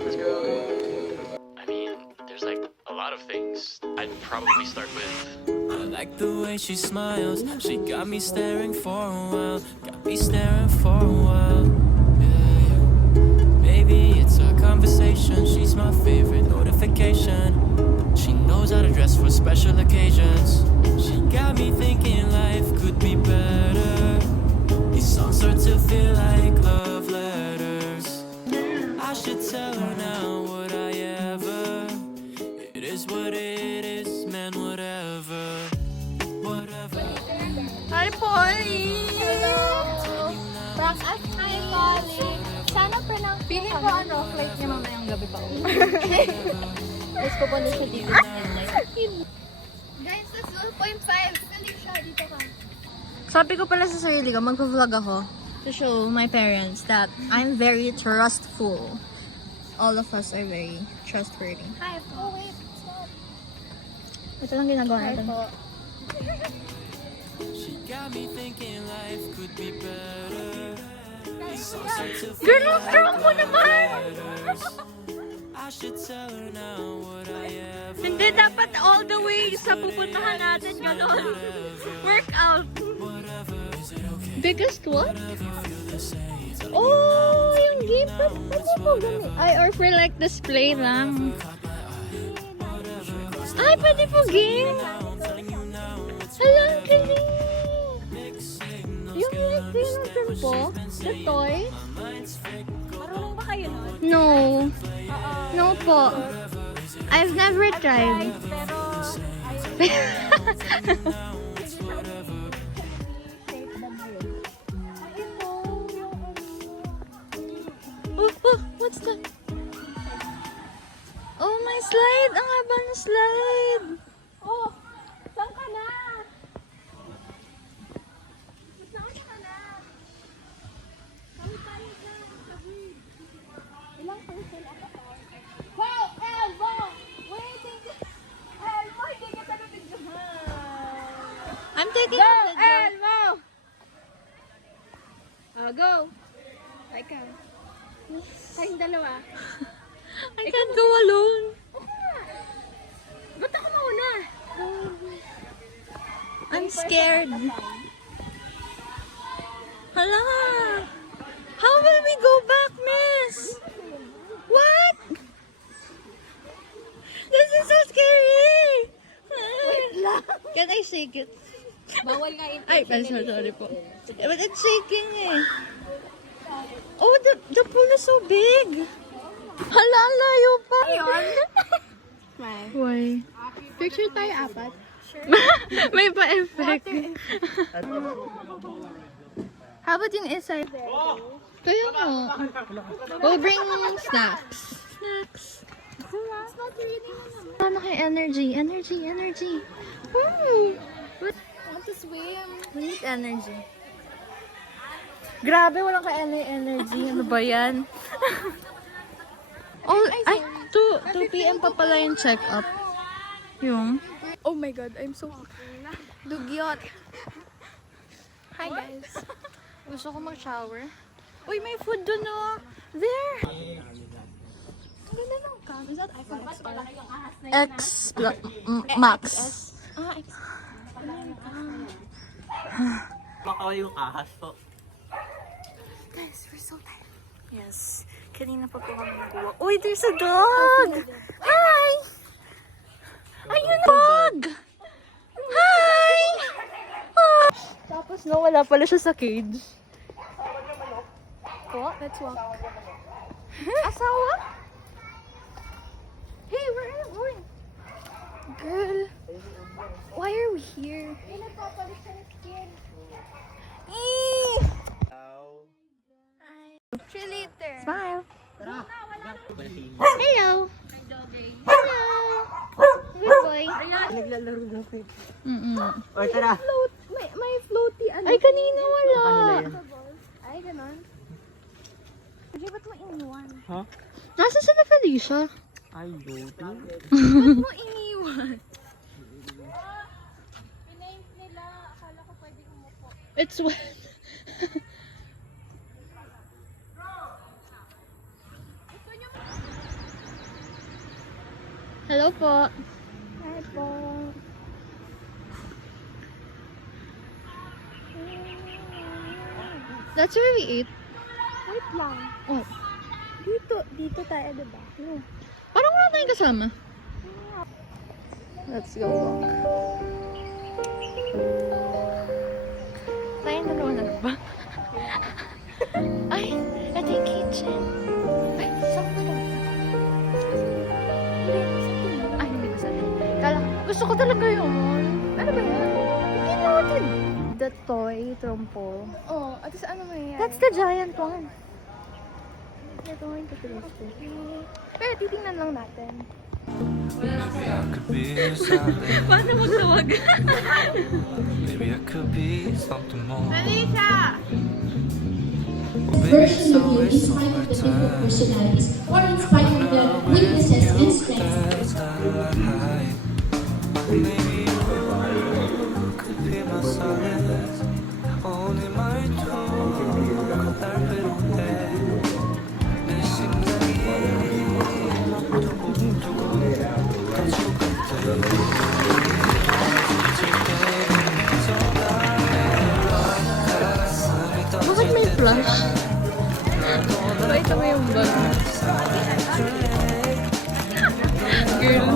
I mean, there's like a lot of things. I'd probably start with. I like the way she smiles. She got me staring for a while. Got me staring for a while. Yeah, yeah. Maybe it's our conversation. She's my favorite notification. She knows how to dress for special occasions. She got me thinking life could be better. These songs start to feel like love letters. I should tell her now, would I ever? It is what it is, man, whatever. Whatever. Hi, Polly! Hello! From us, hi, Polly! Sana pronounce Feeling ko flight niya mamayang gabi pa. Tapos pupunta siya dito. Guys, that's 0.5. Galing siya. Dito ka. Sabi ko pala sa sarili ko, mag-vlog ako to show my parents that I'm very trustful. All of us are very trustworthy. Hi po. Oh, wait. Stop. Ito lang ginagawa Hi natin. po. She got me thinking life could be better. These songs start to feel Girl, ang strong mo naman! letters. I should tell her now, would I ever? Hindi dapat all the way sa pupuntahan natin ganon. Workout. Is it okay? Biggest what? Feel the same. Oh, yung game. Pwede po gamit. Ay, or for like display lang. Ay, pwede po game. Hala, ang galing. Yung like dinosaur po, the toy. Marunong ba kayo nun? No. No po. I've never tried. Oh, what's that? Oh, my slide! Ang haba ng slide! Oh! Saan ka na? Saan ka na? Kami tayo dyan. Ilang person ako to? Wow! Elmo! Waiting! Elmo! Hindi ka sa nabigyan. I'm taking a video. Elmo! Go! Ay ka. Kayong dalawa. I can't go alone. Ba't ako mauna? I'm scared. Hala! How will we go back, miss? What? This is so scary! Can I shake it? Bawal nga ito. Ay, sorry po. But it's shaking eh. Oh, the pool is so big. Hala, ang layo pa. Ayun. Why? Picture tayo apat. May pa-effect. How about yung isa? Kaya mo. We'll bring snacks. Snacks. It's not raining na naman. Paano kay energy? Woo! I want to swim. We need energy. Grabe, walang ka-energy. Ano ba yan? Oh, ay, 2 p.m. pa pala yung check-up. Yung? Oh my god, I'm so dugyot. Hi guys. Gusto ko mag-shower. Uy, may food dun oh. There! Ang ganda ng cam. Is that iPhone XR? Max. Ah, Baka yung ahas to. guys, we're so tired. Yes. Kanina pa po kami nag-walk. Uy, there's a dog! Hi! Ayun, dog! Hi! Ah. Tapos no, wala pala siya sa cage. Let's walk. Asawa? Hey, where are you going? Girl, why are we here? Nagpapalit siya ng skin. See you later. Smile. Hello. Hello. Hello. Good boy. Naglalaro na ako. Mm-mm. O, tara. May floaty ano. Ay, kanina wala. Ay, ganon. Hindi, ba't mo iniwan? Ha? Nasa sila Felicia? Ay, duty. Ba't mo iniwan? Pinaint nila. Akala ko pwede umupo. It's wet. Hello po. Hi po. That's where we ate. Wait lang. Oh, Dito tayo, diba? parang wala tayong kasama. Let's go walk. Tayong dalawa na lang ba? Ay, ito yung kitchen. Ay, saan ba ito? Ay, hindi ko sabi. Gusto ko talaga yun. Ano ba yun? Hindi natin. The toy trompo. Oh, at sa ano may That's the giant one. We're going to finish this. Pero titingnan lang natin. Paano magtawag? Maybe I could be something more. Version of you in spite of the different personalities or in spite of the weaknesses and strengths. Maybe you could be my solace. Only my truth dar pero Bakit may flash? Pakita mo yung bag. Girl,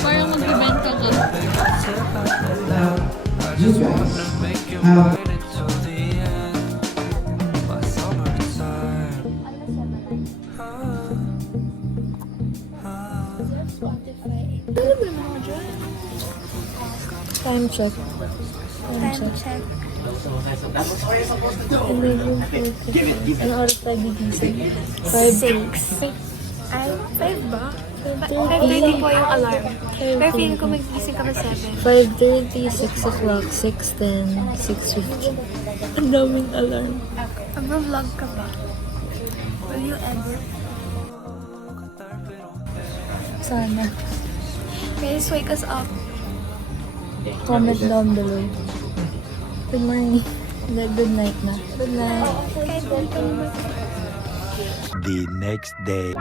parang mag-ibenta ka. You guys have Time check. Time check. Ano oras tayo gigising? 6. Ay, 5 ba? 5:30 po yung alarm. Pero feeling ko magigising kami 7. 5:30, 6 o'clock, 6:10, 6:50. Ang daming alarm. Mag-vlog ka ba? Will you ever? Sana. Guys, wake us up. Comment down below. Good morning. Good night na. Good night. The next day.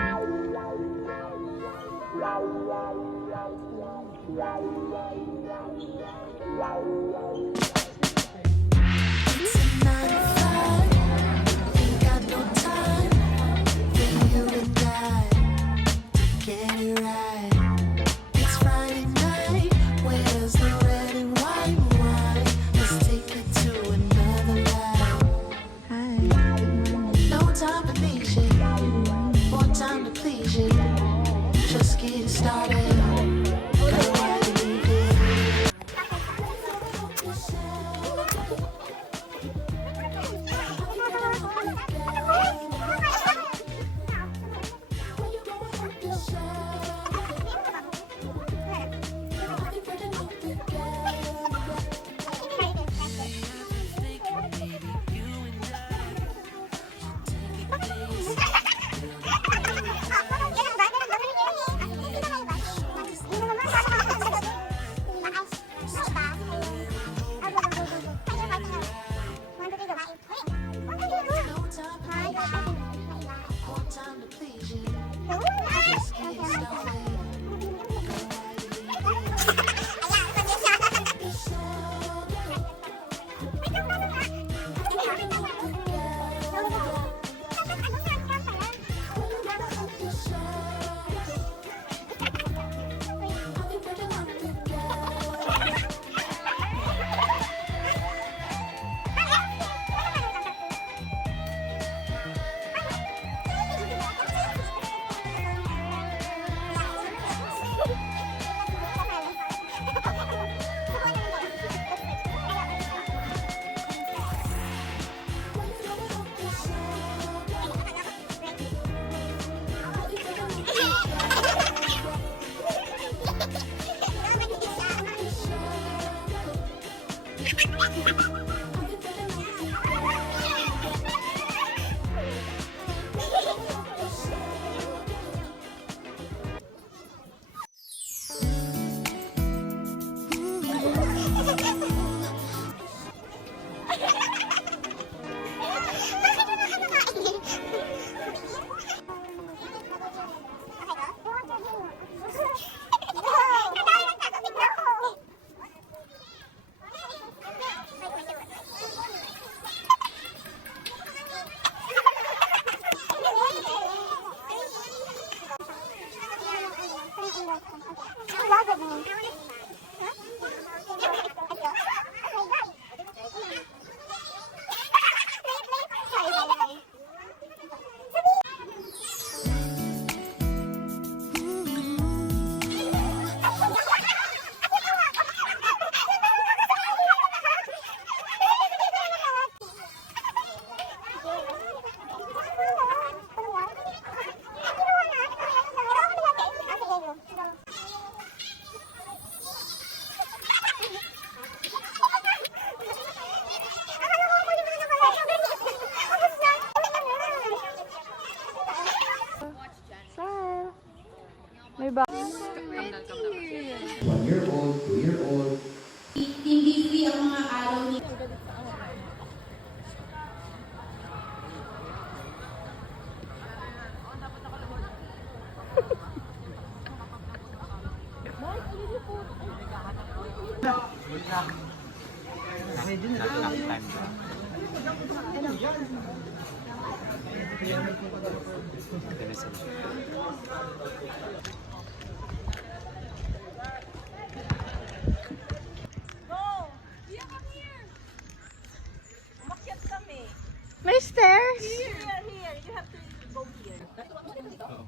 May stairs?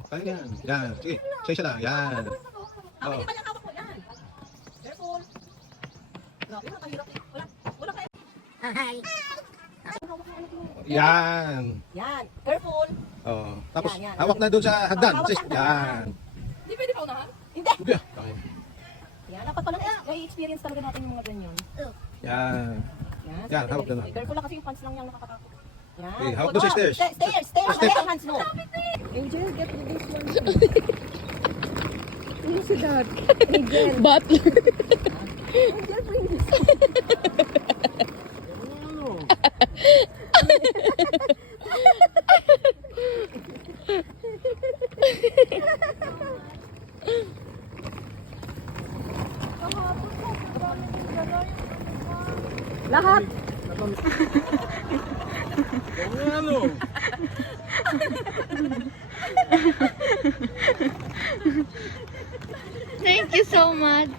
Kaya yan. Yan. Sige. Siya lang. Yan. Oh. Yan. Yan. Careful. Oh. Tapos, Yan, yan. hawak na doon sa hagdan. Hawak Sis. sa hagdan. Yan. Hindi pwede pa unahan? Hindi. Okay. Okay. Yan. Dapat pala na-experience talaga natin yung mga ganyan. Yan. Yan. Yan, hawak na lang. Careful lang kasi yung pants lang yung nakakatakot. Yan. Okay, hawak Good doon sa job. stairs. Stairs. Stairs. Stairs. Stairs. Hands mo. Angel, get with this one. Ano si Dad? Angel. Butler. Angel, bring this. Lahat. Thank you so much.